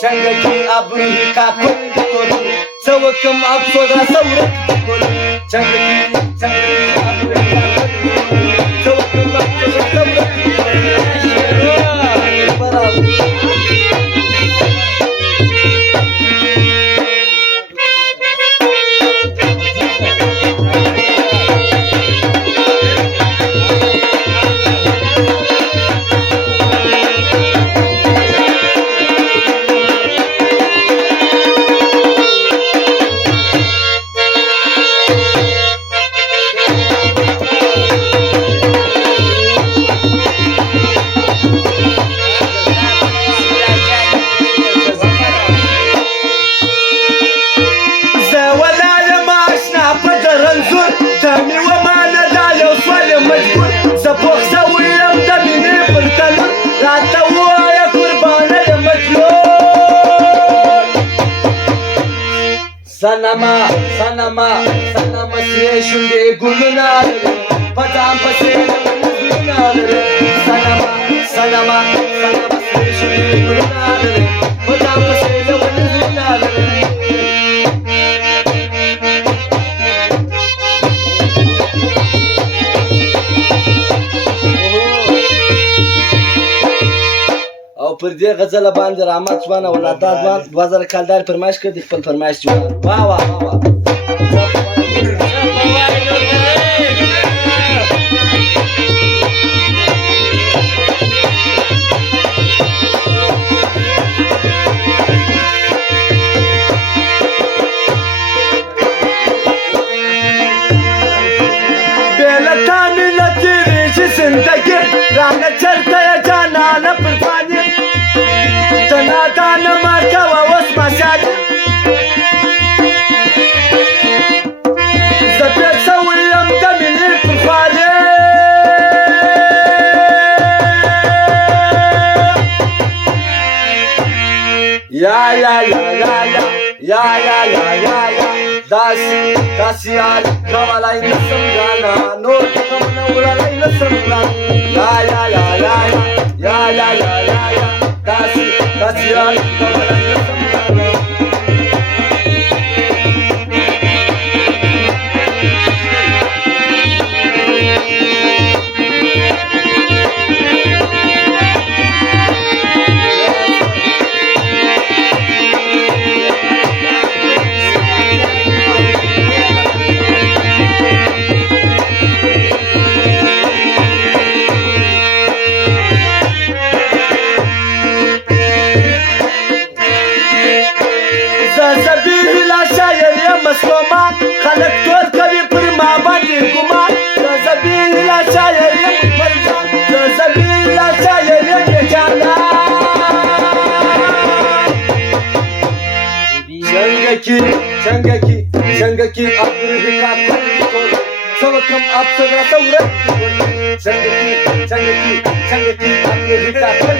شنگکی ابروی کافر کن سوکم ابسودا سورت کن شنگکی ابروی کافر سوکم ابسودا سورت Sana siye şimdi gülün alırım Patam pasayla gülün alırım Sana siye şimdi gülün alırım Patam pasayla gülün alırım او پر دې غزل باندې رحمت ځوانه ولادت ځوان 2000 کال فرمایش کړ خپل فرمایش ځوان واه واه واه زندگی رانه چرته یا جانانه پر فانی تنادانه مارکه و وس مساجد زبیت سویم دمینی پر خواری یا داسی یار کمالای نسم گانا نور کمنا ولای نسم گانا یا داسی یار کمالای نسم گانا مسلمان خلق ټول کوي پر ما باندې ګمان زبیل لا شاعر یم فرجان زبیل لا شاعر یم جانا شنگکی ابروی کافر کن سوکم ابسودا سورت کن شنگکی ابروی کافر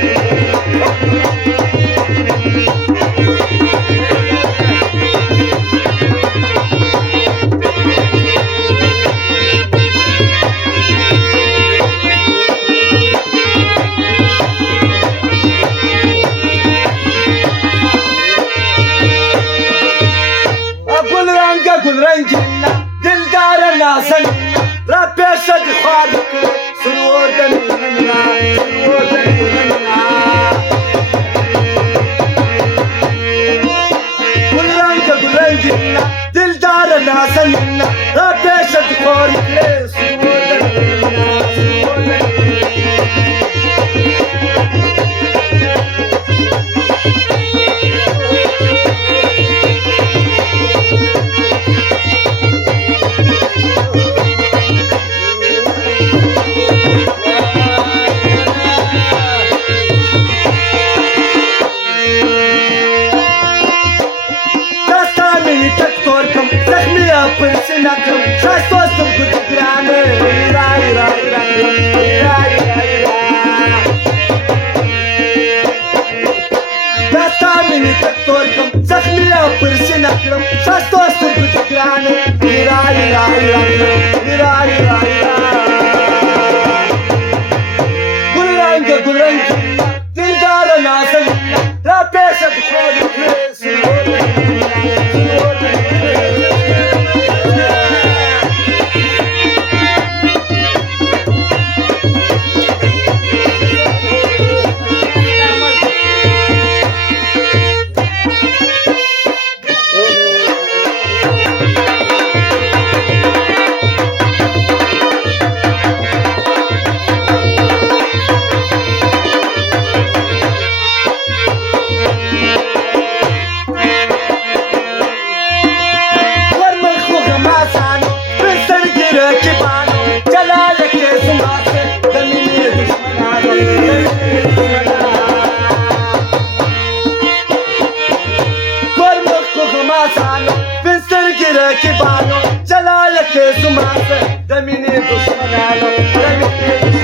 پرسنه کړم ښایستو سترګو دې ګرانه را را را را دا ستا مینې تک تور کړم زخمي یې پرسنه کړم ښایستو سترګو دې ګرانه را را را را را ګلرنګه ګلرنګه دلداره نازنینه را پېښه د ښکلې رقیبانو جلاله کې زما د مینې دشمنانو